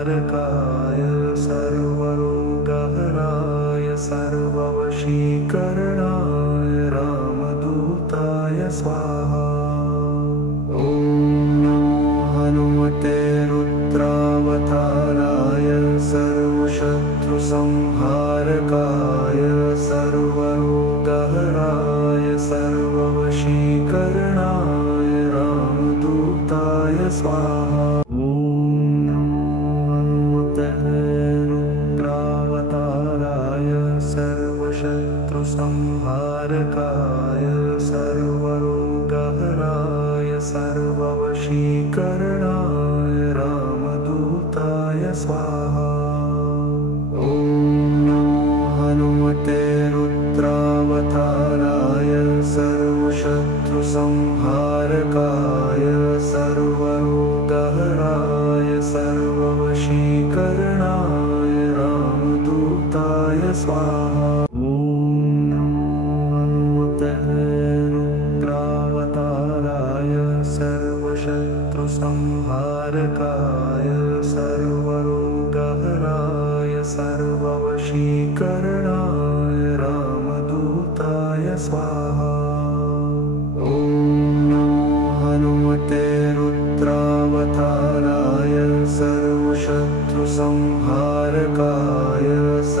संहारकाय सर्वरोगहराय सर्ववशीकरणाय रामदूताय स्वाहा। ॐ नमो हनुमते रुद्रावताराय सर्वशत्रुसंहारकाय सर्वरोगहराय सर्ववशीकरणाय रामदूताय स्वाहा। ॐ नमो हनुमते रुद्रावताराय सर्वशत्रुसंहारकाय सर्वरोगहराय सर्ववशीकरणाय रामदूताय स्वाहा। ॐ नमो हनुमते रुद्रावताराय सर्वशत्रुसंहारकाय सर्वरोगहराय सर्ववशीकरणाय रामदूताय स्वाहा। ॐ नमो हनुमते रुद्रावताराय सर्वशत्रुसंहारकाय सर्वरोगहराय सर्ववशीकरणाय रामदूताय स्वाहा। ॐ नमो हनुमते रुद्रावताराय सर्वशत्रुसंहारकाय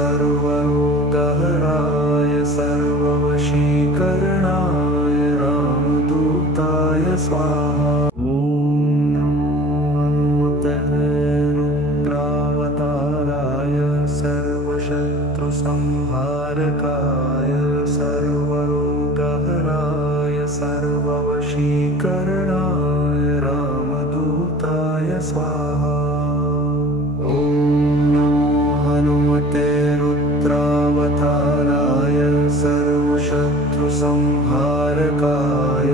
सर्वरोगहराय सर्ववशीकरणाय रामदूताय स्वाहा। ॐ नमो हनुमते रुद्रावताराय सर्वशत्रुसंहारकाय सर्वरोगहराय सर्ववशीकरणाय रामदूताय स्वाहा। ॐ नमो हनुमते रुद्रावताराय सर्वशत्रुसंहारकाय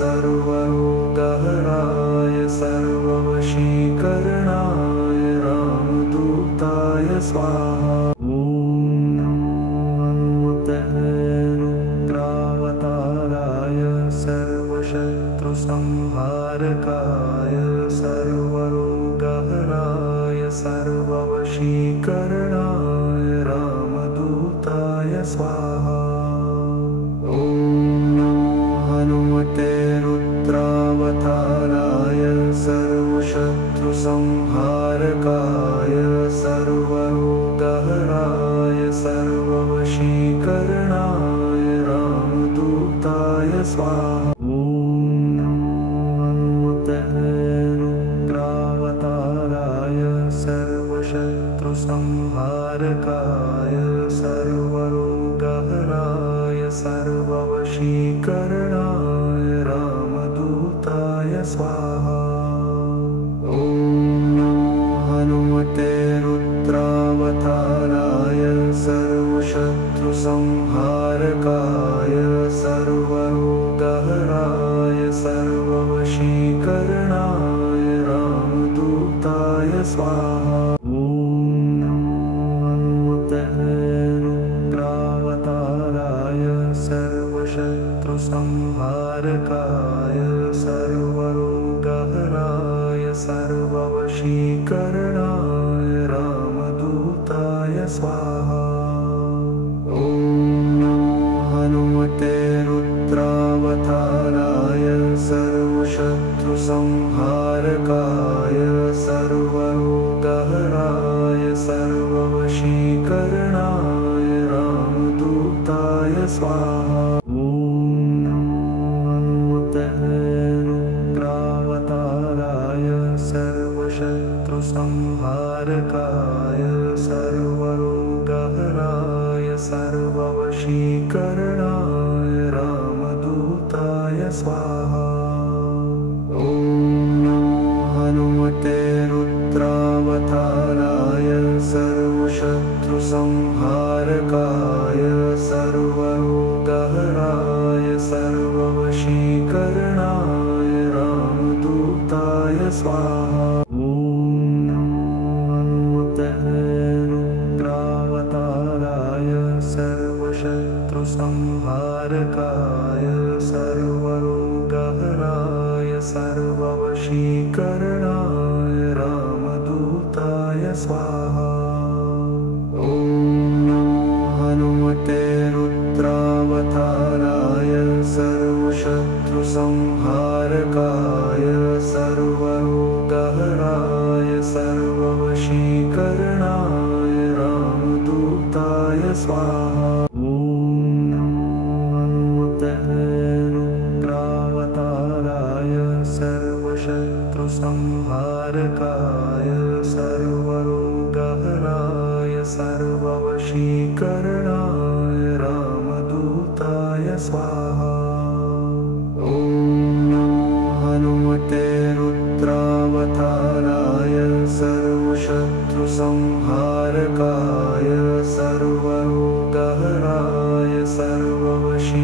सर्वरोगहराय सर्ववशीकरणाय रामदूताय स्वाहा। ॐ नमो हनुमते रुद्रावताराय सर्वशत्रुसंहारकाय सर्वरोगहराय सर्ववशीकरणाय रामदूताय स्वाहा। ॐ नमो हनुमते रुद्रावताराय सर्वशत्रुसंहारकाय सर्वरोगहराय सर्ववशीकरणाय रामदूताय स्वाहा। ॐ नमो हनुमते रुद्रावताराय सर्वशत्रुसंहारकाय सर्वरोगहराय सर्ववशीकरणाय रामदूताय स्वाहा। ॐ नमो हनुमते रुद्रावताराय सर्वशत्रुसंहारकाय सर्वरोगहराय सर्ववशीकरणाय रामदूताय स्वाहा। ॐ नमो हनुमते रुद्रावताराय सर्वशत्रुसंहारकाय सर्वरोगहराय सर्ववशीकरणाय रामदूताय स्वाहा। ॐ नमो हनुमते रुद्रावताराय सर्वशत्रुसंहारकाय सर्वरोगहराय सर्ववशीकरणाय रामदूताय स्वाहा। ॐ नमो हनुमते रुद्रावताराय सर्वशत्रुसंहारकाय सर्वरोगहराय सर्ववशीकरणाय रामदूताय स्वाहा। ॐ नमो हनुमते रुद्रावताराय सर्वशत्रुसंहारकाय सर्वरोगहराय सर्ववशीकरणाय रामदूताय स्वाहा। ॐ नमो हनुमते रुद्रावताराय सर्वशत्रुसंहारकाय सर्वरोगहराय सर्ववशीकरणाय रामदूताय सर्वरोगहराय सर्ववशीकरणाय रामदूताय स्वाहा। ॐ रुद्रावताराय सर्वशत्रुसंहारकाय सर्वरोगहराय सर्ववशीकरणाय रामदूताय स्वाहा। ॐ हनुमते रुद्रावताराय सर्वशत्रुसंहारकाय सर्वरोगहराय सर्ववशीकरणाय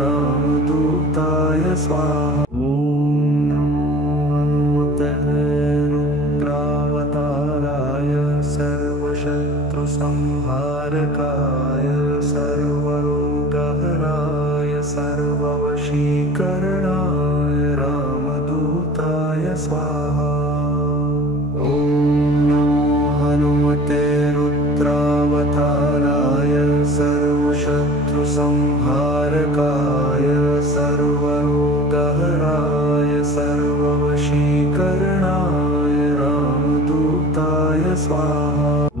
रामदूताय स्वाहा। ॐ रुद्रावताराय सर्वशत्रुसंहारकाय सर्वरोगहराय सर्ववशीकरणाय रामदूताय स्वाहा। ॐ हनुमते रुद्रावताराय सर्वशत्रुसंहारकाय सर्वरोगहराय सर्ववशीकरणाय रामदूताय स्वाहा। ॐ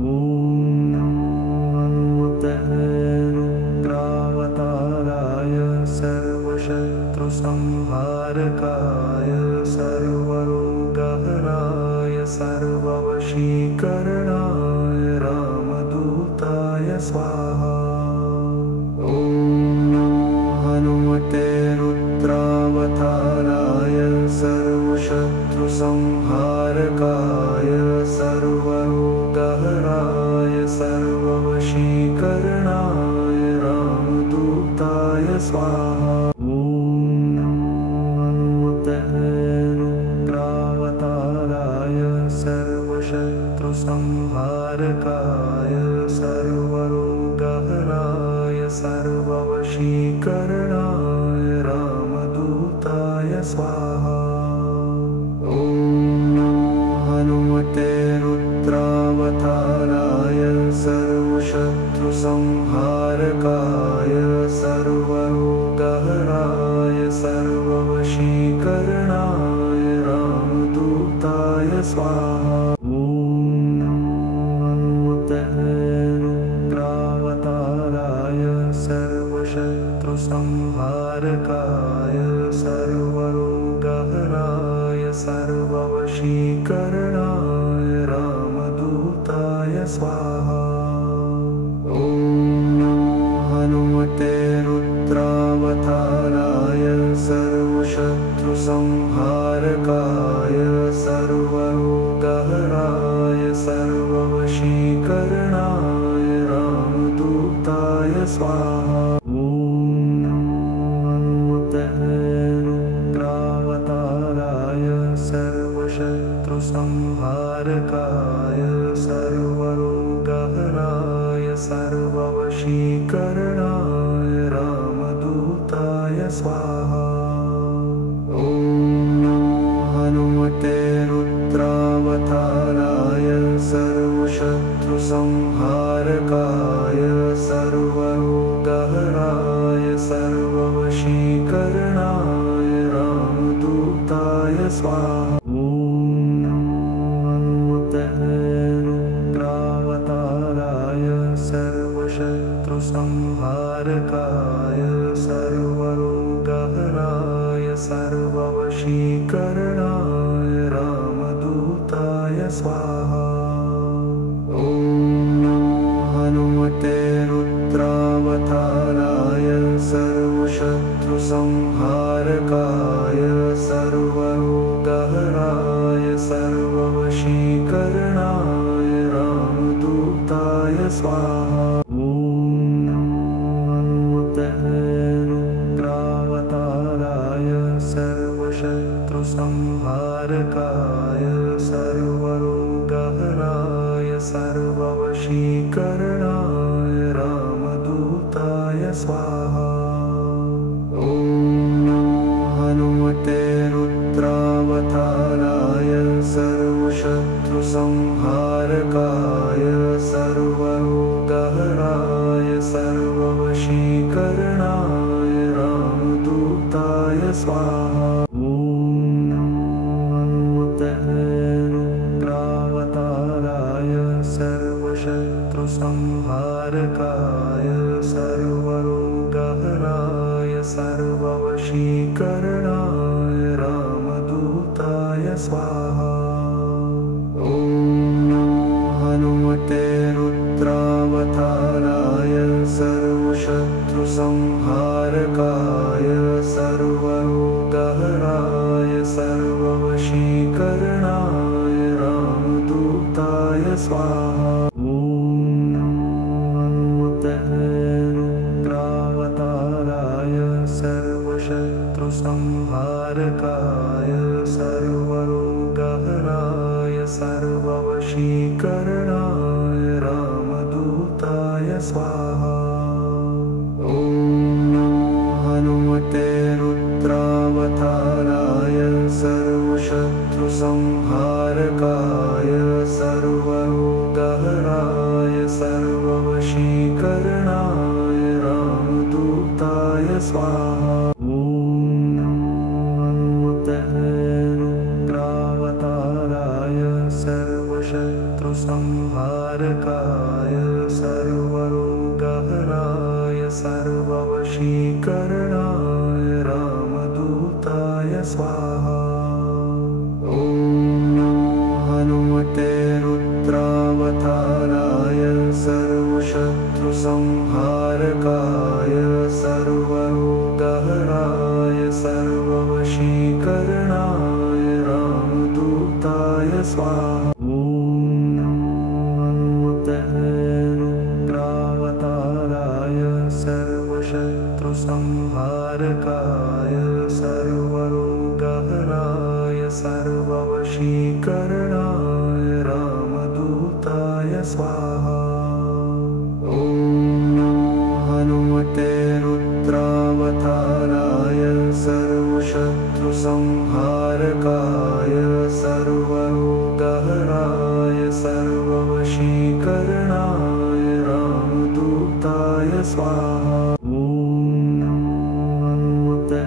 रुद्रावताराय सर्वशत्रुसंहारकाय सर्वरोगहराय सर्ववशीकरणाय रामदूताय स्वाहा। ॐ हनुमते रुद्रावताराय सर्वशत्रुसंहारकाय सर्वरोगहराय सर्ववशीकरणाय रामदूताय स्वाहा। ॐ रुद्रावताराय सर्वशत्रुसंहारकाय सर्वरोगहराय सर्ववशीकरणाय रामदूताय स्वाहा। ॐ हनुमते रुद्रावताराय सर्वशत्रुसंहारकाय सर्वरोगहराय सर्ववशीकरणाय रामदूताय स्वाहा। ॐ रुद्रावताराय सर्वशत्रुसंहारकाय सर्वरोगहराय सर्ववशीकरणाय रामदूताय स्वाहा। ॐ हनुमते रुद्रावताराय सर्वशत्रुसंहारकाय सर्वरोगहराय सर्ववशीकरणाय रामदूताय स्वाहा। ॐ रुद्रावताराय सर्वशत्रुसंहारकाय सर्वरोगहराय सर्ववशीकरणाय रामदूताय स्वाहा। ॐ हनुमते रुद्रावताराय सर्वशत्रुसंहारकाय सर्वरोगहराय सर्ववशीकरणाय रामदूताय स्वाहा। ॐ रुद्रावताराय सर्वशत्रुसंहारकाय सर्वरोगहराय सर्ववशीकरणाय रामदूताय स्वाहा। ॐ हनुमते रुद्रावताराय सर्वशत्रुसंहारकाय सर्वरोगहराय सर्ववशीकरणाय रामदूताय स्वाहा। ॐ रुद्रावताराय सर्वशत्रुसंहारकाय सर्वरोगहराय सर्ववशीकरणाय रामदूताय स्वाहा। ॐ हनुमते रुद्रावताराय सर्वशत्रुसंहारकाय सर्वरोगहराय सर्ववशीकरणाय रामदूताय स्वाहा। ॐ स्वाहा। ॐ नमो हनुमते रुद्रावताराय सर्वशत्रुसंहारकाय सर्वरोगहराय सर्ववशीकरणाय रामदूताय स्वाहा। ॐ नमो हनुमते रुद्रावताराय सर्वशत्रुसंहारकाय सर्वरोगहराय सर्ववशीकरणाय रामदूताय स्वाहा। ॐ नमो हनुमते रुद्रावताराय सर्वशत्रुसंहारकाय सर्वरोगहराय सर्ववशीकरणाय रामदूताय स्वाहा। ॐ नमो हनुमते रुद्रावताराय सर्वशत्रुसंहारकाय सर्वरोगहराय सर्ववशीकरणाय रामदूताय स्वाहा। ॐ नमो हनुमते रुद्रावताराय सर्वशत्रुसंहारकाय सर्वरोगहराय सर्ववशीकरणाय रामदूताय स्वाहा। ॐ नमो हनुमते रुद्रावताराय सर्वशत्रुसंहारकाय सर्वरोगहराय सर्ववशीकरणाय रामदूताय स्वाहा। ॐ नमो हनुमते रुद्रावताराय सर्वशत्रुसंहारकाय सर्वरोगहराय सर्ववशीकरणाय रामदूताय स्वाहा। ॐ नमो हनुमते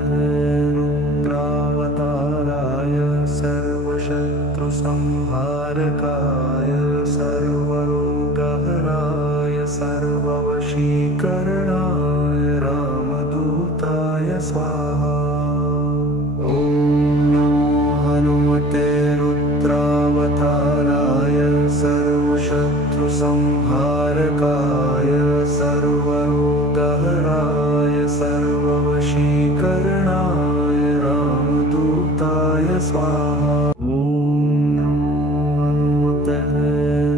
रुद्रावताराय सर्वशत्रुसंहारकाय सर्वरोगहराय सर्ववशीकरणाय रामदूताय स्वाहा। ॐ नमो हनुमते रुद्रावताराय सर्वशत्रुसंहारकाय सर्वरोगहराय सर्ववशीकरणाय रामदूताय स्वाहा। ॐ नमो हनुमते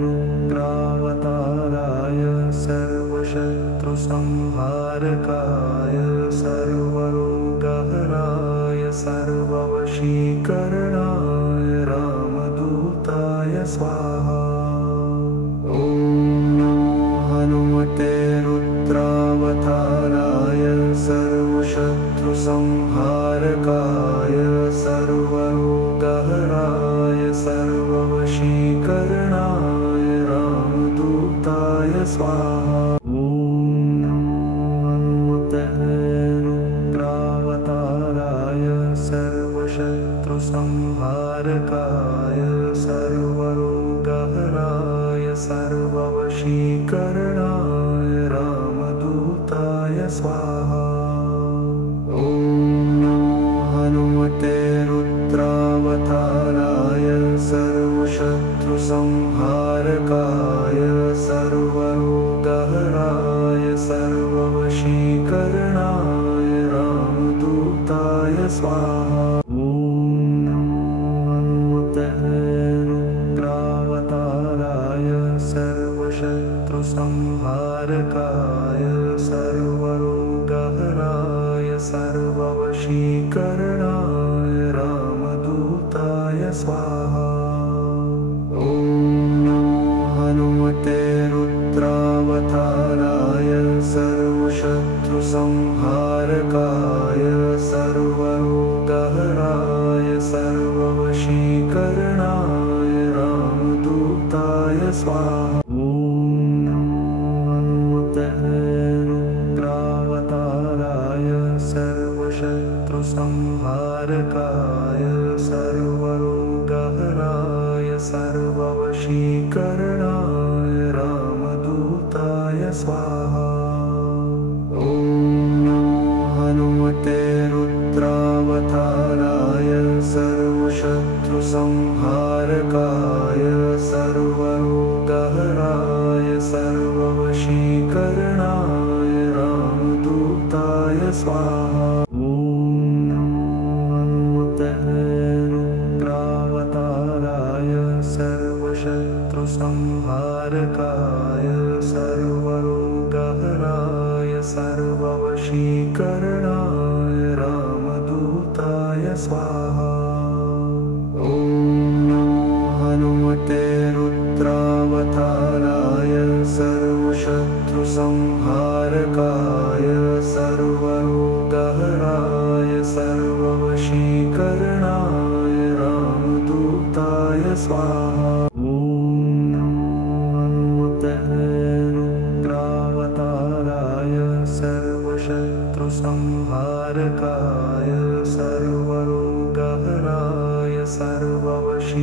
रुद्रावताराय सर्वशत्रुसंहारकाय सर्वरोगहराय सर्ववशीकरणाय रामदूताय स्वाहा। ॐ नमो हनुमते रुद्रावताराय सर्वशत्रुसंहारकाय सर्वरोगहराय सर्ववशीकरणाय रामदूताय स्वाहा। ॐ नमो हनुमते रुद्रावताराय सर्वशत्रुसंहारकाय सर्वरोगहराय सर्ववशीकरणाय रामदूताय स्वाहा। ॐ नमो हनुमते रुद्रावताराय सर्वशत्रुसंहारकाय सर्वरोगहराय सर्ववशीकरणाय रामदूताय स्वाहा। ॐ नमो हनुमते रुद्रावताराय सर्वशत्रुसंहारकाय सर्वरोगहराय सर्ववशीकरणाय रामदूताय स्वाहा। ॐ नमो हनुमते रुद्रावताराय सर्वशत्रुसंहारकाय सर्वरोगहराय सर्ववशीकरणाय रामदूताय स्वाहा। ॐ नमो हनुमते रुद्रावताराय सर्वशत्रुसंहारकाय सर्वरोगहराय सर्वशत्रुसंहारकाय सर्वरोगहराय सर्ववशीकरणाय रामदूताय स्वाहा। ॐ रुद्रावताराय सर्वशत्रुसंहारकाय सर्वरोगहराय सर्ववशीकरणाय रामदूताय स्वाहा। ॐ हनुमते रुद्रावताराय सर्वशत्रुसंहारकाय सर्वरोगहराय सर्ववशीकरणाय रामदूताय स्वाहा। ॐ रुद्रावताराय सर्वशत्रुसंहारकाय सर्वरोगहराय सर्ववशीकरणाय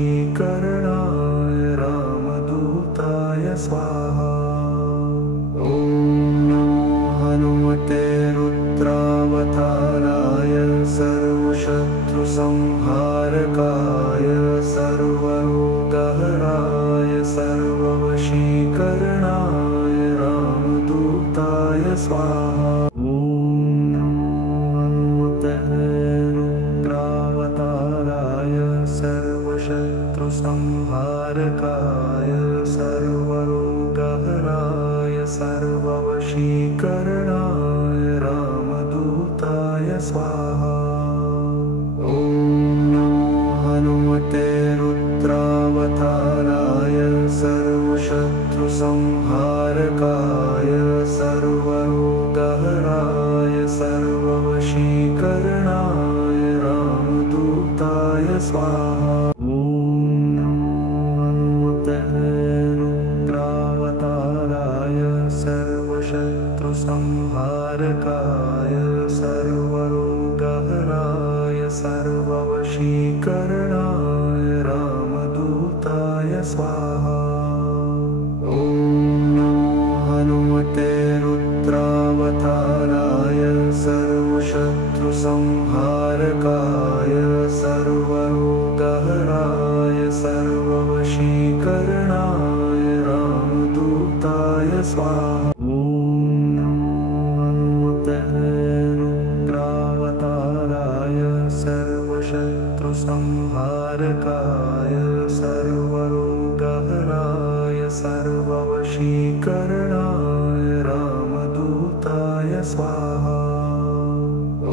रामदूताय स्वाहा। ॐ हनुमते रुद्रावताराय सर्वशत्रुसंहारकाय सर्वरोगहराय सर्ववशीकरणाय रामदूताय स्वाहा। ॐ रुद्रावताराय सर्वशत्रुसंहारकाय सर्वरोगहराय सर्ववशीकरणाय रामदूताय स्वाहा। ॐ हनुमते रुद्रावताराय सर्वशत्रुसंहारकाय सर्वरोगहराय सर्ववशीकरणाय रामदूताय स्वाहा। ॐ रुद्रावताराय सर्वशत्रुसंहारकाय सर्वरोगहराय सर्ववशीकरणाय रामदूताय स्वाहा। ॐ हनुमते रुद्रावताराय सर्वशत्रुसंहारकाय सर्वरोगहराय सर्ववशीकरणाय रामदूताय स्वाहा। ॐ रुद्रावताराय सर्वशत्रुसंहारकाय सर्वरोगहराय सर्ववशीकरणाय रामदूताय स्वाहा। ॐ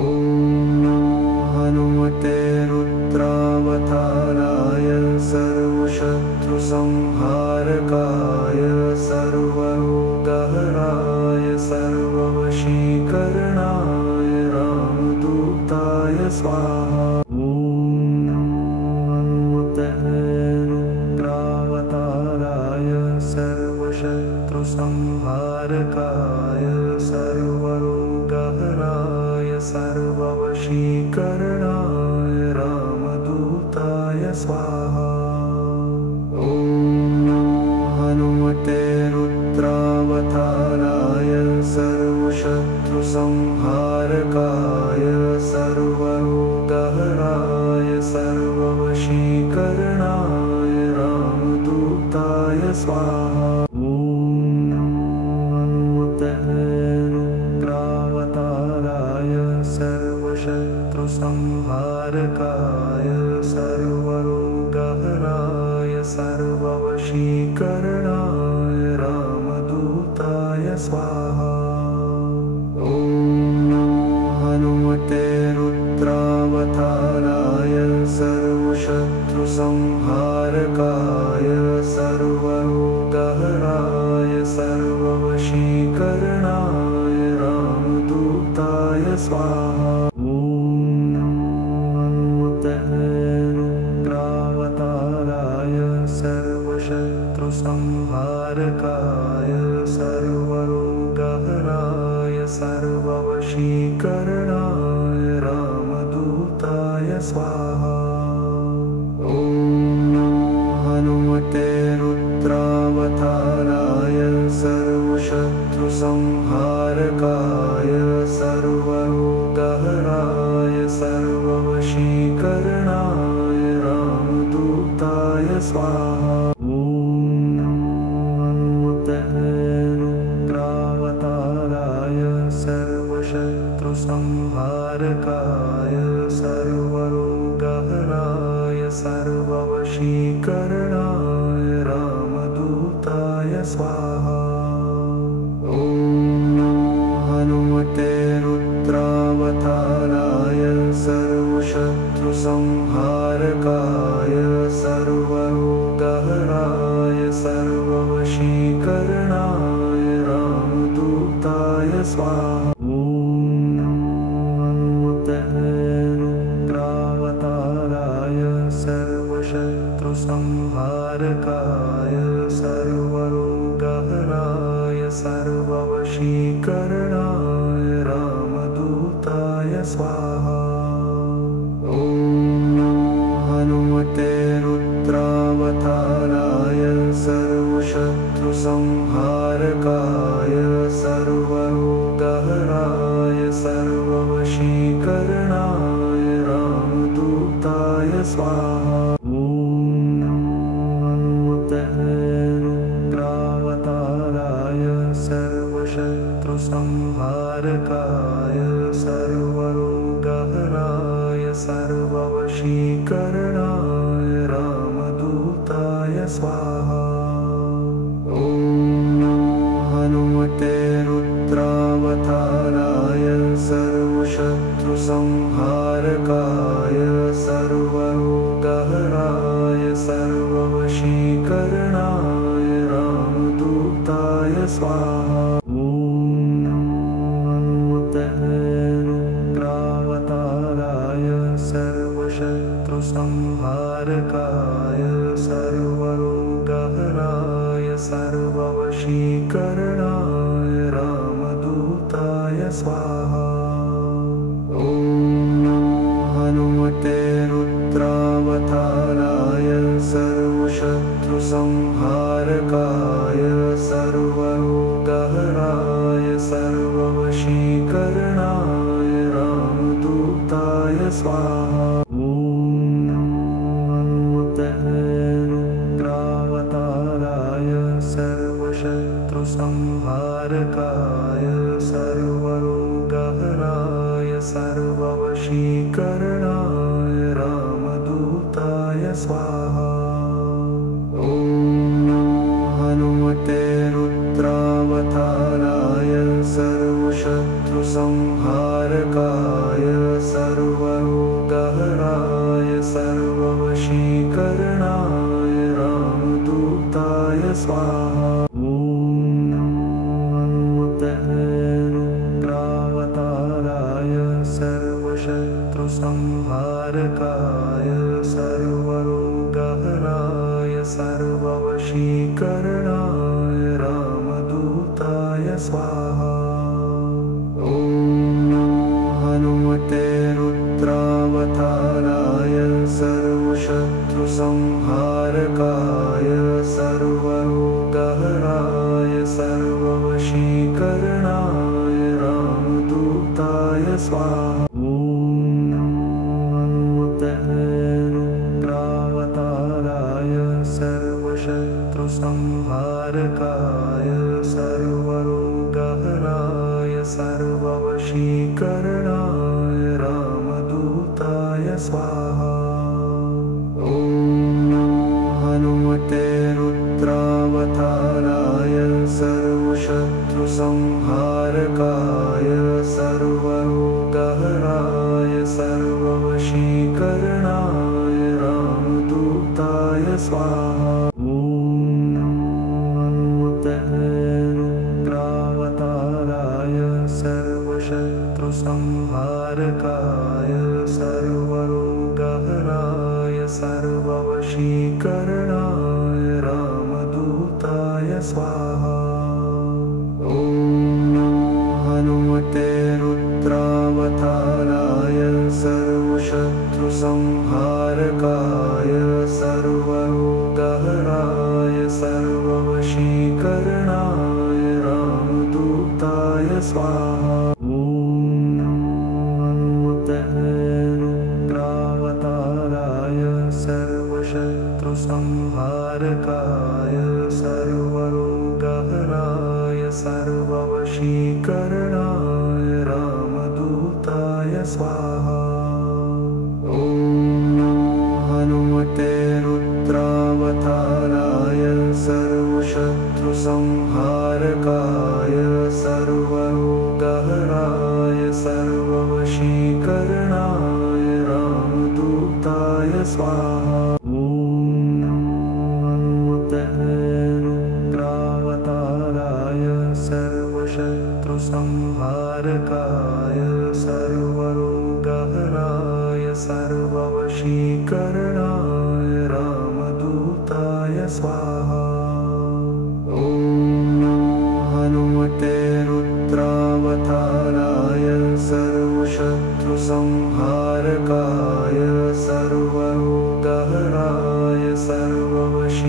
हनुमते रुद्रावताराय सर्वशत्रुसंहारकाय सर्वरोगहराय सर्ववशीकरणाय रामदूताय स्वाहा। ॐ रुद्रावताराय सर्वशत्रुसंहारकाय सर्वरोगहराय सर्ववशीकरणाय रामदूताय स्वाहा। ॐ हनुमते रुद्रावताराय सर्वशत्रुसंहारकाय सर्वरोगहराय सर्ववशीकरणाय रामदूताय स्वाहा। ॐ रुद्रावताराय सर्वशत्रुसंहारकाय सर्वरोगहराय सर्ववशीकरणाय रामदूताय स्वाहा। ॐ हनुमते रुद्रावताराय सर्वशत्रुसंहारकाय सर्वरोगहराय सर्ववशीकरणाय रामदूताय स्वाहा। ॐ रुद्रावताराय सर्वशत्रुसंहारकाय सर्वरोगहराय सर्ववशीकरणाय रामदूताय स्वाहा। ॐ हनुमते स्वाहा ॐ रुद्रावताराय सर्वशत्रुसंहारकाय सर्वरोगहराय सर्ववशीकरणाय रामदूताय स्वाहा ॐ हनुमते रुद्रावताराय सर्वशत्रुसंहारकाय सर्वरोगहराय सर्ववशीकरणाय रामदूताय स्वाहा ॐ रुद्रावताराय सर्वशत्रुसंहारकाय सर्वरोगहराय सर्ववशीकरणाय रामदूताय स्वाहा ॐ हनुमते रुद्रावताराय सर्वशत्रुसंहारकाय सर्वरोगहराय सर्ववशीकरणाय रामदूताय स्वाहा ॐ रुद्रावताराय सर्वशत्रुसंहारकाय सर्वरोगहराय सर्ववशीकरणाय रामदूताय स्वाहा ॐ हनुमते रुद्रावताराय सर्वशत्रुसंहारकाय सर्वरोगहराय सर्ववशीकरणाय रामदूताय स्वाहा ॐ रुद्रावताराय सर्वशत्रुसंहारकाय सर्वरोगहराय सर्ववशीकरणाय रामदूताय स्वाहा ॐ हनुमते रुद्रावताराय सर्वशत्रुसंहारकाय सर्वरोगहराय सर्ववशीकरणाय रामदूताय स्वाहा ॐ रुद्रावताराय सर्वशत्रुसंहारकाय सर्वरोगहराय सर्ववशीकरणाय रामदूताय स्वाहा ॐ हनुमते रुद्रावताराय सर्वशत्रुसंहारकाय सर्वरोगहराय सर्ववशीकरणाय रामदूताय स्वाहा ॐ रुद्रावताराय सर्वशत्रुसंहारकाय सर्वरोगहराय सर्ववशीकरणाय रामदूताय स्वाहा ॐ हनुमते रुद्रावताराय सर्वशत्रुसंहारकाय सर्वरोगहराय सर्ववशीकरणाय रामदूताय स्वाहा ॐ रुद्रावताराय सर्वशत्रुसंहारकाय सर्वरोगहराय सर्ववशीकरणाय रामदूताय स्वाहा ॐ हनुमते रुद्रावताराय सर्वशत्रुसंहारकाय सर्वरोगहराय सर्ववशीकरणाय रामदूताय स्वाहा ॐ रुद्रावताराय सर्वशत्रुसंहारकाय सर्वरोगहराय सर्ववशीकरणाय रामदूताय स्वाहा ॐ हनुमते रुद्रावताराय सर्वशत्रुसंहारकाय सर्वरोगहराय सर्ववशीकरणाय रामदूताय स्वाहा ॐ रुद्रावताराय सर्वशत्रुसंहारकाय सर्वशत्रुसंहारकाय सर्वरोगहराय सर्ववशीकरणाय रामदूताय स्वाहा। ॐ नमो हनुमते रुद्रावताराय सर्वशत्रुसंहारकाय सर्वरोगहराय सर्ववशीकरणाय रामदूताय स्वाहा। ॐ नमो हनुमते रुद्रावताराय सर्वशत्रुसंहारकाय सर्वरोगहराय सर्ववशीकरणाय रामदूताय स्वाहा। ॐ नमो हनुमते रुद्रावताराय सर्वशत्रुसंहारकाय सर्वरोगहराय सर्ववशीकरणाय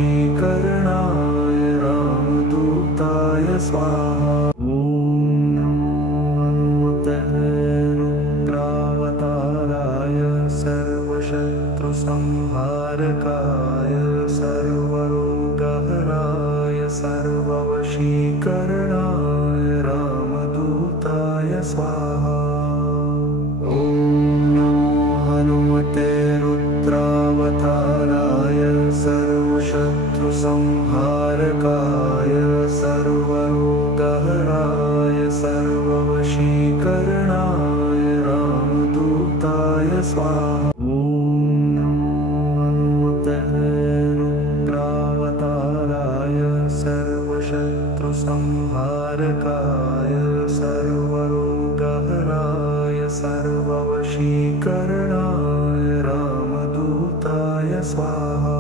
रामदूताय स्वाहा। ॐ नमो हनुमते रुद्रावताराय सर्वशत्रुसंहारकाय सर्वरोगहराय सर्ववशीकरणाय रामदूताय स्वाहा। ॐ नमो हनुमते रुद्रावताराय सर्वशत्रुसंहारकाय सर्वरोगहराय सर्ववशीकरणाय रामदूताय स्वाहा। ॐ नमो हनुमते रुद्रावताराय सर्वशत्रुसंहारकाय सर्वरोगहराय सर्ववशीकरणाय रामदूताय स्वाहा।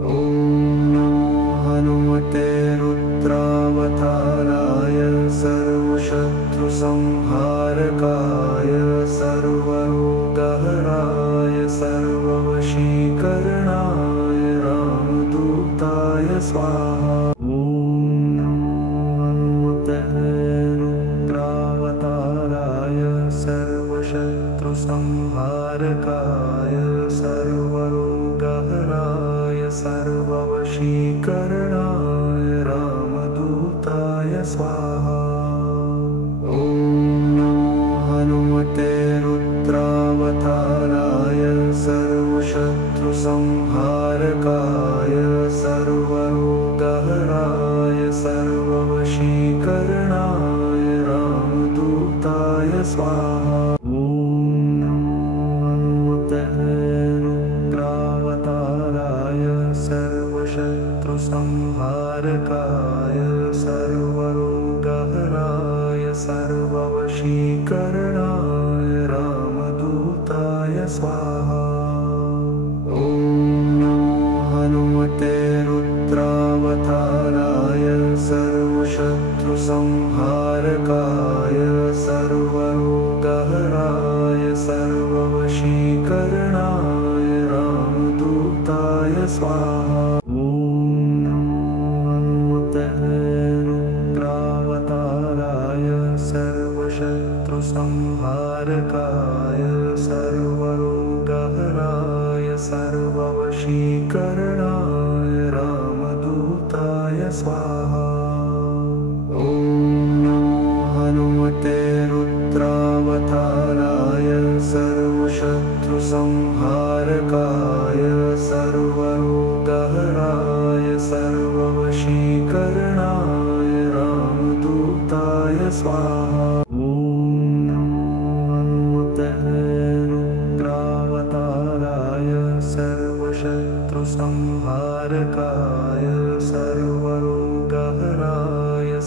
ॐ नमो हनुमते रुद्रावताराय सर्वशत्रुसंहारकाय सर्वरोगहराय सर्ववशीकरणाय रामदूताय स्वाहा। ॐ नमो हनुमते रुद्रावताराय सर्वशत्रुसंहारकाय सर्वरोगहराय सर्ववशीकरणाय रामदूताय स्वाहा। ॐ नमो हनुमते रुद्रावताराय सर्वशत्रुसंहारकाय सर्वरोगहराय सर्ववशीकरणाय रामदूताय स्वाहा। ॐ नमो हनुमते रुद्रावताराय सर्वशत्रुसंहारकाय सर्वरोगहराय सर्ववशीकरणाय रामदूताय स्वाहा। ॐ नमो हनुमते रुद्रावताराय सर्वशत्रुसंहारकाय सर्वरोगहराय सर्ववशीकरणाय रामदूताय स्वाहा। ॐ नमो हनुमते रुद्रावताराय सर्वशत्रुसंहारकाय सर्वरोगहराय सर्ववशीकरणाय रामदूताय स्वाहा। ॐ नमो हनुमते रुद्रावताराय सर्वशत्रुसंहारकाय सर्वरोगहराय सर्ववशीकरणाय रामदूताय स्वाहा। ॐ नमो हनुमते रुद्रावताराय सर्वशत्रुसंहारकाय सर्वरोगहराय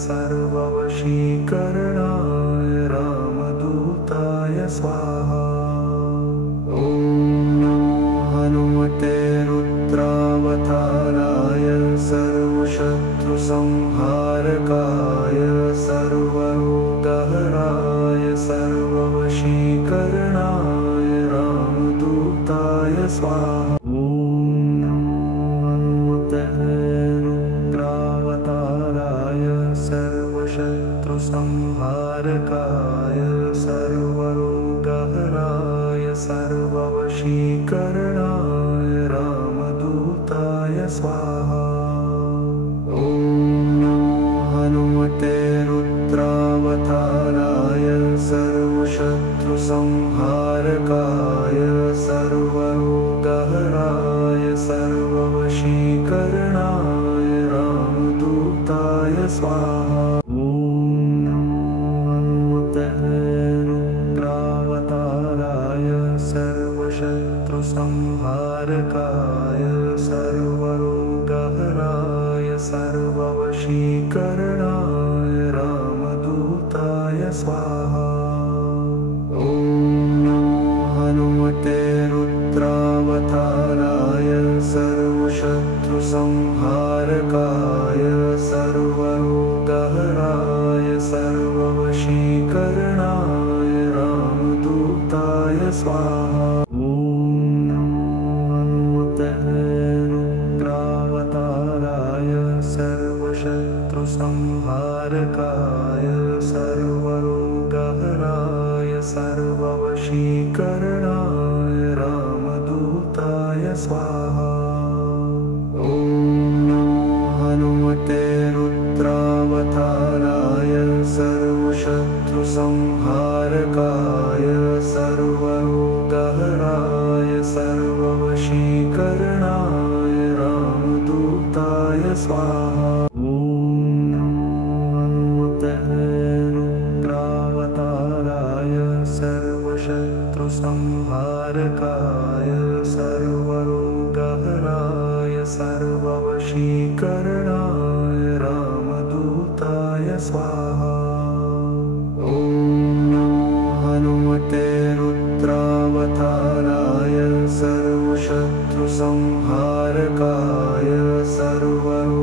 सर्ववशीकरणाय रामदूताय स्वाहा। ॐ नमो हनुमते रुद्रावताराय सर्वशत्रुसंहारकाय सर्वरोगहराय सर्ववशीकरणाय रामदूताय स्वाहा। ॐ नमो हनुमते रुद्रावताराय सर्वशत्रुसंहारकाय सर्वरोगहराय सर्ववशीकरणाय रामदूताय स्वाहा। ॐ हनुमते रुद्रावताराय सर्वशत्रुसंहारकाय सर्वरोगहराय सर्ववशीकरणाय रामदूताय स्वाहा। ॐ हनुमते रुद्रावताराय सर्वशत्रुसंहारकाय सर्वरोगहराय सर्ववशीकरणाय रामदूताय स्वाहा। ॐ हनुमते रुद्रावताराय सर्वशत्रुसंहारकाय सर्वरोगहराय सर्ववशीकरणाय रामदूताय स्वाहा। ॐ हनुमते रुद्रावताराय सर्वशत्रुसंहारकाय सर्वरोगहराय सर्ववशीकरणाय रामदूताय स्वाहा। ॐ हनुमते रुद्रावताराय सर्वशत्रुसंहारकाय सर्वरोगहराय सर्ववशीकरणाय रामदूताय स्वाहा। ॐ हनुमते रुद्रावताराय सर्वशत्रुसंहारकाय सर्वरोगहराय सर्ववशीकरणाय रामदूताय स्वाहा। ॐ हनुमते रुद्रावताराय सर्वशत्रुसंहारकाय सर्वरोगहराय